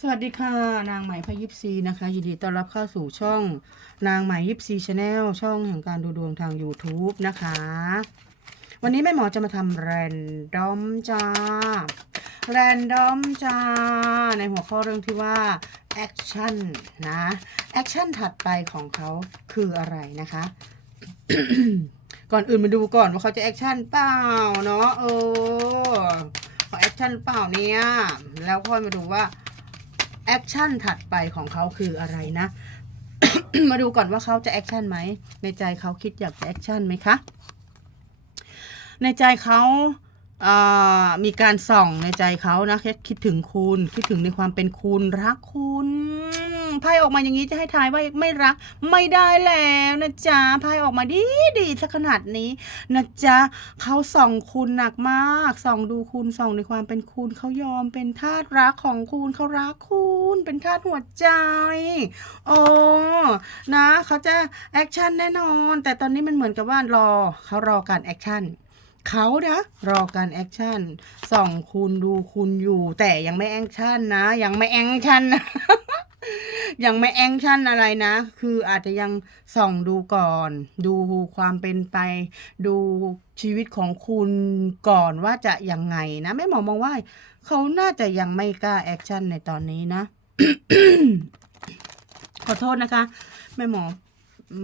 สวัสดีค่ะ นางไหมพยิปซีนะคะยินดีต้อนรับเข้าสู่ช่อง นางไหมยิปซีชาแนลช่องแห่งการดูดวงทาง YouTube นะคะ วันนี้แม่หมอจะมาทำแรนดอมจ้า แรนดอมจ้า ในหัวข้อเรื่องที่ว่าแอคชั่นนะแอคชั่นถัดไปของเขาคืออะไรนะคะ ก่อนอื่นมาดูก่อนว่าเขาจะแอคชั่นเปล่าเนาะเออเขาแอคชั่นเปล่าเนี่ยแล้วค่อยมาดูว่า แอคชั่นถัดไปของเขาคืออะไรนะ มาดูก่อนว่าเขาจะแอคชั่นไหม ในใจเขาคิดอยากจะแอคชั่นไหมคะ ในใจเขาเอ่อมีการส่องในใจเขานะคิดถึงคุณ คิดถึงในความเป็นคุณรักคุณ ไพ่ออกมาอย่างนี้จะให้ทายว่าไม่รัก ไม่ได้แล้วนะจ๊ะไพ่ออกมาดีดีสักขนาดนี้นะจ๊ะเขาส่องคุณหนักมากส่องดูคุณส่องในความเป็นคุณเขายอมเป็นทาสรักของคุณเขารักคุณเป็นทาสหัวใจโอ้นะเขาจะแอคชั่นแน่นอน แต่ตอนนี้มันเหมือนกับว่ารอเขารอการแอคชั่นเขานะรอการแอคชั่นส่องคุณดูคุณอยู่ แต่ยังไม่แอคชั่นนะ ยังไม่แอคชั่นนะ ยังไม่แอคชั่นอะไรนะ คืออาจจะยังส่องดูก่อน ดูความเป็นไป ดูชีวิตของคุณก่อนว่าจะยังไงนะแม่หมอมองว่า เขาน่าจะยังไม่กล้าแอคชั่นในตอนนี้นะ ขอโทษนะคะ แม่หมอ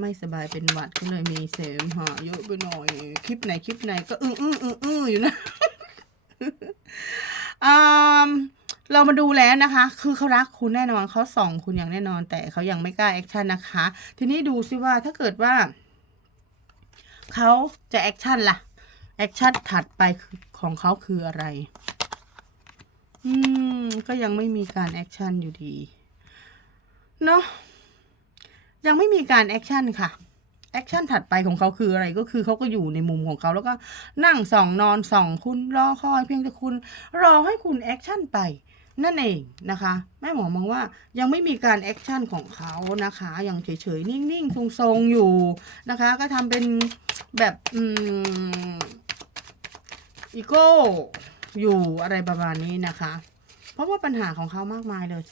ไม่สบายเป็นหวัดก็เลยมีเสมหะเยอะไปหน่อย คลิปไหนคลิปไหนก็อื้ออื้ออื้ออื้ออยู่นะอ่า เรามาดูแล้วนะคะ คือเขารักคุณแน่นอนเขาส่องคุณอย่างแน่นอน แต่เขายังไม่กล้าแอคชั่นนะคะ ทีนี้ดูซิว่าถ้าเกิดว่าเขาจะแอคชั่นล่ะ แอคชั่นถัดไปของเขาคืออะไร อืม ก็ยังไม่มีการแอคชั่นอยู่ดี เนาะ ยังไม่มีการแอคชั่นค่ะแอคชั่นถัดไปของเขาคืออะไรก็คือเขาก็อยู่ในมุมของเขาแล้วก็นั่งส่องนอนส่องคุณรอคอยเพียงแต่คุณ รอให้คุณแอคชั่นไป นั่นเองนะคะ แม่หมอมองว่ายังไม่มีการแอคชั่นของเขานะคะ ยังเฉยๆ นิ่งๆ ทรงๆ อยู่นะคะ ก็ทำเป็นแบบอืมอีโก้อยู่อะไรประมาณนี้นะคะ เพราะว่าปัญหาของเขามากมายเลย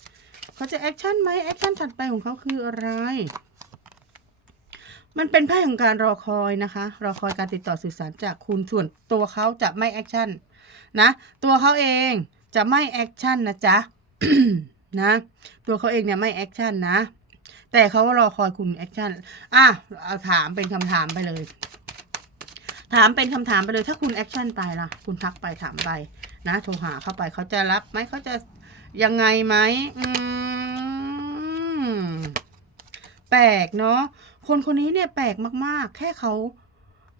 เขาจะแอคชั่นไหมแอคชั่นถัดไปของเขาคืออะไร มันเป็นไพ่ของการรอคอยนะคะ รอคอยการติดต่อสื่อสารจากคุณส่วนตัวเขาจะไม่แอคชั่นนะ ตัวเขาเอง จะไม่แอคชั่นนะจ๊ะนะตัวเขาเองเนี่ยไม่แอคชั่นนะ แต่เขารอคอยคุณแอคชั่นอะเอาถามเป็นคำถามไปเลย ถามเป็นคำถามไปเลย ถ้าคุณแอคชั่นไปล่ะ คุณทักไปถามไปนะโทรหาเข้าไปเขาจะรับไหมเขาจะยังไงไหมอืมแปลกเนาะคนคนนี้เนี่ยแปลกมาก ๆ แค่เขา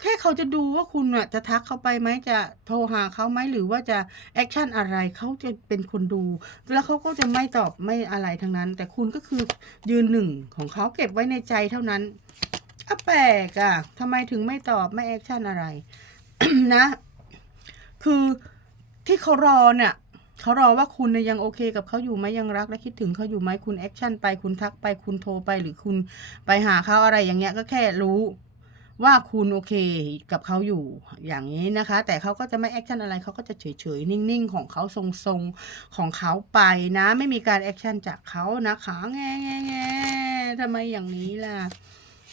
แค่เขาจะดูว่าคุณอะจะทักเขาไปไหมจะโทรหาเขาไหมหรือว่าจะแอคชั่นอะไรเขาจะเป็นคนดู แล้วเขาก็จะไม่ตอบไม่อะไรทั้งนั้น แต่คุณก็คือยืนหนึ่งของเขาเก็บไว้ในใจเท่านั้นอะแปลกอะทำไมถึงไม่ตอบไม่แอคชั่นอะไร นะ คือที่เขารอเนี่ยเขารอว่าคุณเนี่ยยังโอเคกับเขาอยู่ไหมยังรักและคิดถึงเขาอยู่ไหมคุณแอคชั่นไปคุณทักไปคุณโทรไปหรือคุณไปหาเขาอะไรอย่างเงี้ยก็แค่รู้ ว่าคุณโอเคกับเขาอยู่อย่างนี้นะคะ แต่เขาก็จะไม่แอคชั่นอะไรเขาก็จะเฉยๆ นิ่งๆ ของเขาทรงๆ ของเขาไปนะ ไม่มีการแอคชั่นจากเขานะคะแง่แง่แง่ทำไมอย่างนี้ล่ะ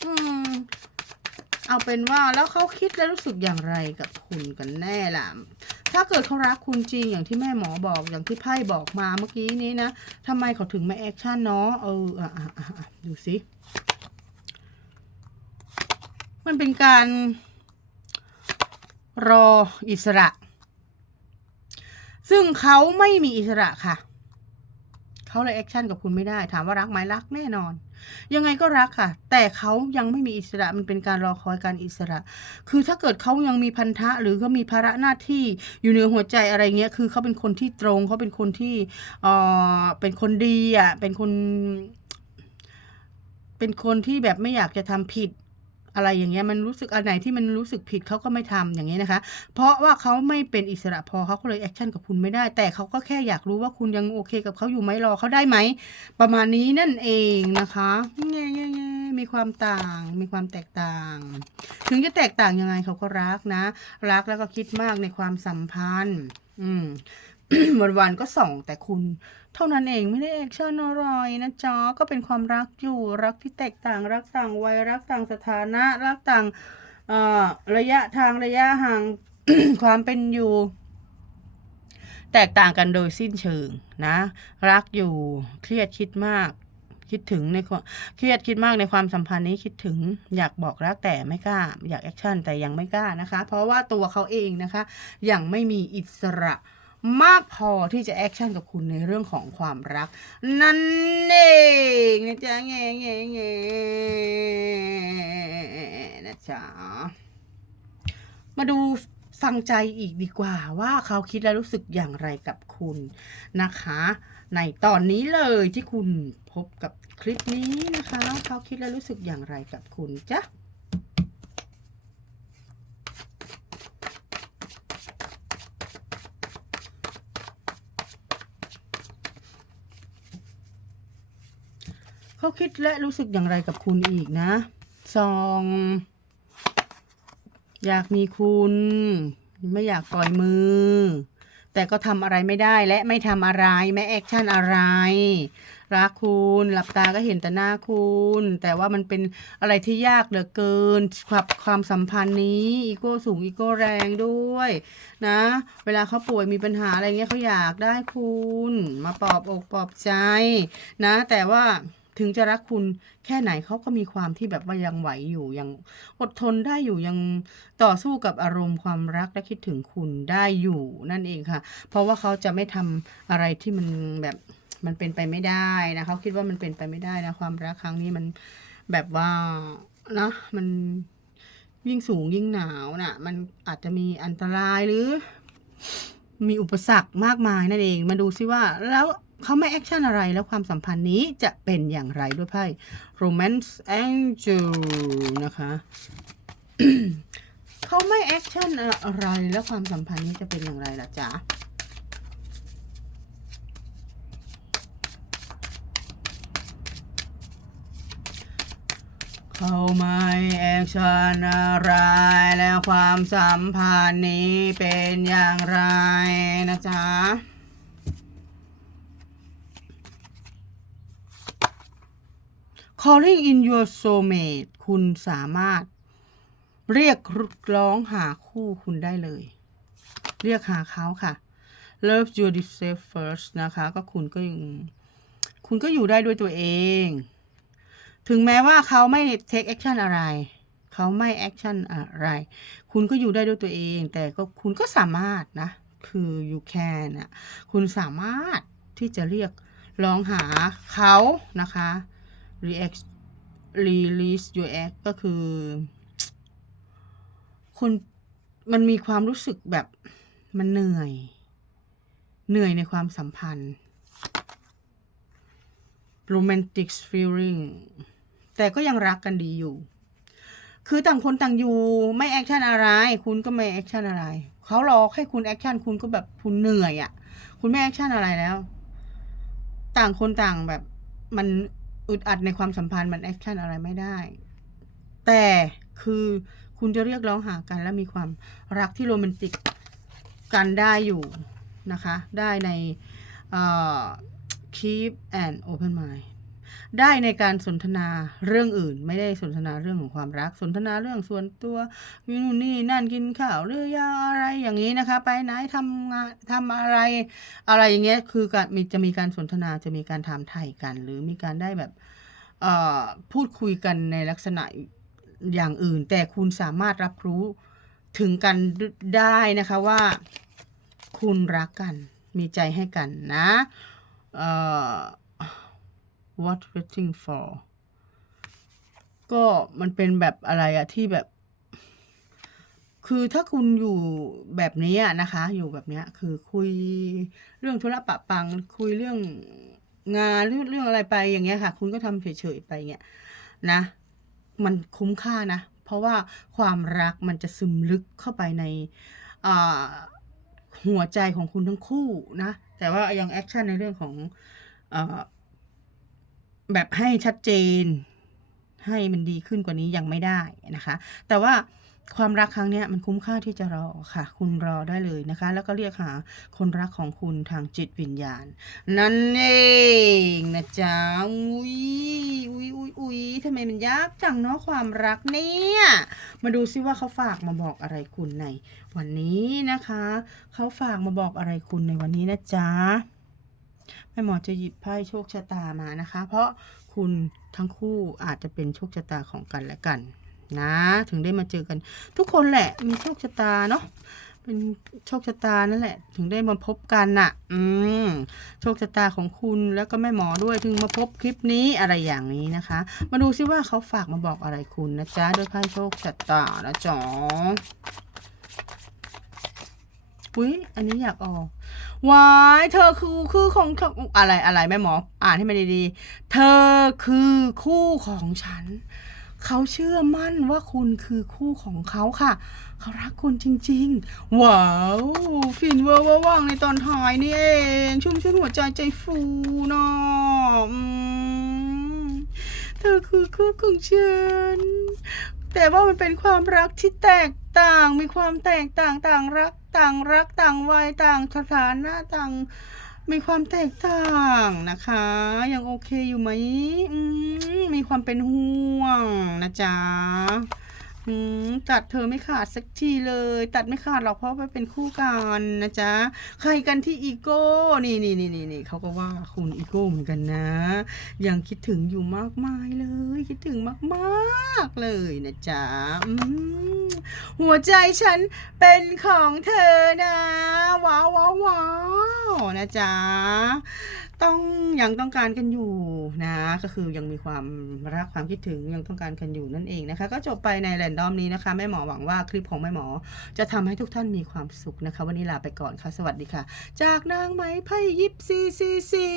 อืมเอาเป็นว่าแล้วเขาคิดและรู้สึกอย่างไรกับคุณกันแน่ล่ะ ถ้าเกิดเขารักคุณจริงอย่างที่แม่หมอบอกอย่างที่ไพ่บอกมาเมื่อกี้นี้นะทำไมเขาถึงไม่แอคชั่นเนาะเอออะอะอะอะดูสิ มันเป็นการรออิสระ ซึ่งเขาไม่มีอิสระค่ะ เขาเลยแอคชั่นกับคุณไม่ได้ ถามว่ารักไหมรักแน่นอน ยังไงก็รักค่ะ แต่เขายังไม่มีอิสระ มันเป็นการรอคอยการอิสระ คือถ้าเกิดเขายังมีพันธะ หรือเขามีภาระหน้าที่อยู่เหนือหัวใจอะไรเงี้ย คือเขาเป็นคนที่ตรง เขาเป็นคนที่เออเป็นคนดีอะ เป็นคน เป็นคนที่แบบไม่อยากจะทำผิด อะไรอย่างเงี้ยมันรู้สึกอันไหนที่มันรู้สึกผิดเขาก็ไม่ทำอย่างเงี้ยนะคะ เพราะว่าเขาไม่เป็นอิสระพอเขาก็เลยแอคชั่นกับคุณไม่ได้ แต่เขาก็แค่อยากรู้ว่าคุณยังโอเคกับเขาอยู่ไหมรอเขาได้ไหม ประมาณนี้นั่นเองนะคะแง่แง่แง่มีความต่าง มีความแตกต่าง ถึงจะแตกต่างยังไงเขาก็รักนะ รักแล้วก็คิดมากในความสัมพันธ์ อืม วันๆก็ส่องแต่คุณ เท่านั้นเองไม่ได้แอคชั่นอะไรนะจ๊ะก็เป็นความรักอยู่รักที่แตกต่างรักต่างวัยรักต่างสถานะ รักต่างระยะทางระยะห่างความเป็นอยู่ แตกต่างกันโดยสิ้นเชิงนะ รักอยู่เครียดคิดมากคิดถึงในความเครียดคิดมากในความสัมพันธ์นี้คิดถึงอยากบอกรักแต่ไม่กล้า อยากแอคชั่นแต่ยังไม่กล้านะคะ เพราะว่าตัวเขาเองนะคะ ยังไม่มีอิสระ มากพอที่จะแอคชั่นกับคุณในเรื่องของความรัก นั่นเองนะจ๊ะแง่แง่แง่นะจ๊ะมาดูฟังใจอีกดีกว่าว่าเขาคิดและรู้สึกอย่างไรกับคุณนะคะ ในตอนนี้เลยที่คุณพบกับคลิปนี้นะคะ เขาคิดและรู้สึกอย่างไรกับคุณจ๊ะ เขาคิดและรู้สึกอย่างไรกับคุณอีกนะสองอยากมีคุณ ไม่อยากปล่อยมือ แต่ก็ทำอะไรไม่ได้และไม่ทำอะไร ไม่แอคชั่นอะไร รักคุณหลับตาก็เห็นแต่หน้าคุณ แต่ว่ามันเป็นอะไรที่ยากเหลือเกินความความสัมพันธ์นี้อีโก้สูงอีโก้แรงด้วย นะ เวลาเขาป่วยมีปัญหาอะไรเงี้ยเขาอยากได้คุณ มาปลอบอกปลอบใจ นะ แต่ว่า ถึงจะรักคุณแค่ไหนเขาก็มีความที่แบบว่ายังไหวอยู่ยังอดทนได้อยู่ยังต่อสู้กับอารมณ์ความรักและคิดถึงคุณได้อยู่นั่นเองค่ะ เพราะว่าเขาจะไม่ทำอะไรที่มันแบบมันเป็นไปไม่ได้นะเขาคิดว่ามันเป็นไปไม่ได้นะความรักครั้งนี้มันแบบว่านะมันยิ่งสูงยิ่งหนาวน่ะ มันอาจจะมีอันตรายหรือ มีอุปสรรคมากมายนั่นเอง มาดูซิว่า แล้ว เขาไม่แอคชั่นอะไรแล้วความสัมพันธ์นี้จะเป็นอย่างไรด้วยไพ่ Romance Angel นะคะเขาไม่แอคชั่นอะไรแล้วความสัมพันธ์นี้จะเป็นอย่างไรล่ะจ๊ะเขาไม่แอคชั่นอะไรแล้วความสัมพันธ์นี้เป็นอย่างไรนะจ๊ะ Calling in your soulmate คุณสามารถ เรียกร้องหาคู่คุณได้เลย เรียกหาเขาค่ะ Love yourself first นะคะ ก็คุณก็ยังคุณก็อยู่ได้ด้วยตัวเอง ถึงแม้ว่าเขาไม่ take action อะไร เขาไม่ action อะไร คุณก็อยู่ได้ด้วยตัวเอง แต่ก็คุณก็สามารถนะ คือ you can นะคุณสามารถที่จะเรียกร้องหาเขานะคะ react release your act ก็คือ คุณมันมีความรู้สึกแบบมันเหนื่อย เหนื่อยในความสัมพันธ์ romantic feeling แต่ก็ยังรักกันดีอยู่ คือต่างคนต่างอยู่ไม่แอคชั่นอะไร คุณก็ไม่แอคชั่นอะไร เขารอให้คุณแอคชั่นคุณก็แบบคุณเหนื่อยอะ่ะ คุณไม่แอคชั่นอะไรแล้ว ต่างคนต่างแบบมัน อึดอัดในความสัมพันธ์มันแอคชั่นอะไรไม่ได้ แต่คือคุณจะเรียกร้องหากันและมีความรักที่โรแมนติกกันได้อยู่นะคะ ได้ในเอ่อ keep and open mind ได้ในการสนทนาเรื่องอื่น ไม่ได้สนทนาเรื่องของความรัก สนทนาเรื่องส่วนตัวนู่นนี่นั่นกินข้าวหรือยังอะไรอย่างนี้นะคะ ไปไหนทำงานทำอะไร อะไรอย่างเงี้ยคือการมีจะมีการสนทนาจะมีการถามไถ่กัน หรือมีการได้แบบพูดคุยกันในลักษณะอย่างอื่น แต่คุณสามารถรับรู้ถึงกันได้นะคะว่าคุณรักกันมีใจให้กันนะ เอ่อ what waiting for ก็มันเป็นแบบอะไรอะที่แบบ คือถ้าคุณอยู่แบบนี้อะนะคะ อยู่แบบเนี้ย คือคุยเรื่องธุระปะปัง คุยเรื่องงานเรื่องเรื่องอะไรไปอย่างเงี้ยค่ะ คุณก็ทำเฉยๆไปเงี้ยนะ มันคุ้มค่านะ เพราะว่าความรักมันจะซึมลึกเข้าไปในหัวใจของคุณทั้งคู่นะ แต่ว่ายังแอคชั่นในเรื่องของ แบบให้ชัดเจน ให้มันดีขึ้นกว่านี้ยังไม่ได้นะคะ แต่ว่าความรักครั้งนี้มันคุ้มค่าที่จะรอค่ะ คุณรอได้เลยนะคะ แล้วก็เรียกหาคนรักของคุณทางจิตวิญญาณ นั่นเองนะจ๊ะอุ้ยอุ้ยอุ้ยอุ้ยทำไมมันยากจังเนาะความรักเนี่ยมาดูซิว่าเขาฝากมาบอกอะไรคุณในวันนี้นะคะ เขาฝากมาบอกอะไรคุณในวันนี้นะจ๊ะ แม่หมอจะหยิบไพ่โชคชะตามานะคะ เพราะคุณทั้งคู่อาจจะเป็นโชคชะตาของกันและกัน นะ ถึงได้มาเจอกัน ทุกคนแหละมีโชคชะตาเนาะเป็นโชคชะตานั่นแหละ ถึงได้มาพบกันน่ะ อืมโชคชะตาของคุณแล้วก็แม่หมอด้วยถึงมาพบคลิปนี้อะไรอย่างนี้นะคะ มาดูซิว่าเขาฝากมาบอกอะไรคุณนะจ๊ะด้วยไพ่โชคชะตานะจ๊ะ อุ้ยอันนี้อยากออกวายเธอคือคือของอะไรอะไรแม่หมอ อ่านให้มันดีๆ เธอคือคู่ของฉัน เขาเชื่อมั่นว่าคุณคือคู่ของเขาค่ะ เขารักคุณจริง ๆ ว้าวฟินเวอร์เวอร์ว่างในตอนท้ายนี่เองชุ่มชื่นหัวใจใจฟูเนาะอืมเธอคือคู่ของฉันแต่ว่ามันเป็นความรักที่แตกต่าง มีความแตกต่างต่างรัก ต่างรักต่างวัยต่างสถานะต่างมีความแตกต่างนะคะ ยังโอเคอยู่ไหมมมีความเป็นห่วงนะจ๊ะ ตัดเธอไม่ขาดสักทีเลย ตัดไม่ขาดหรอกเพราะว่าเป็นคู่กันนะจ๊ะ ใครกันที่อีโก้ นี่นี่นี่นี่นี่เขาก็ว่าคุณอีโก้เหมือนกันนะ ยังคิดถึงอยู่มากมายเลย คิดถึงมากๆเลยนะจ๊ะหัวใจฉันเป็นของเธอนะ ว้าวว้าวนะจ๊ะ ต้องยังต้องการกันอยู่นะ ก็คือยังมีความรักความคิดถึงยังต้องการกันอยู่นั่นเองนะคะ ก็จบไปในแรนดอมนี้นะคะแม่หมอหวังว่าคลิปของแม่หมอ จะทำให้ทุกท่านมีความสุขนะคะ วันนี้ลาไปก่อนค่ะ สวัสดีค่ะ จากนางไหมไพ่ยิปซีซีซี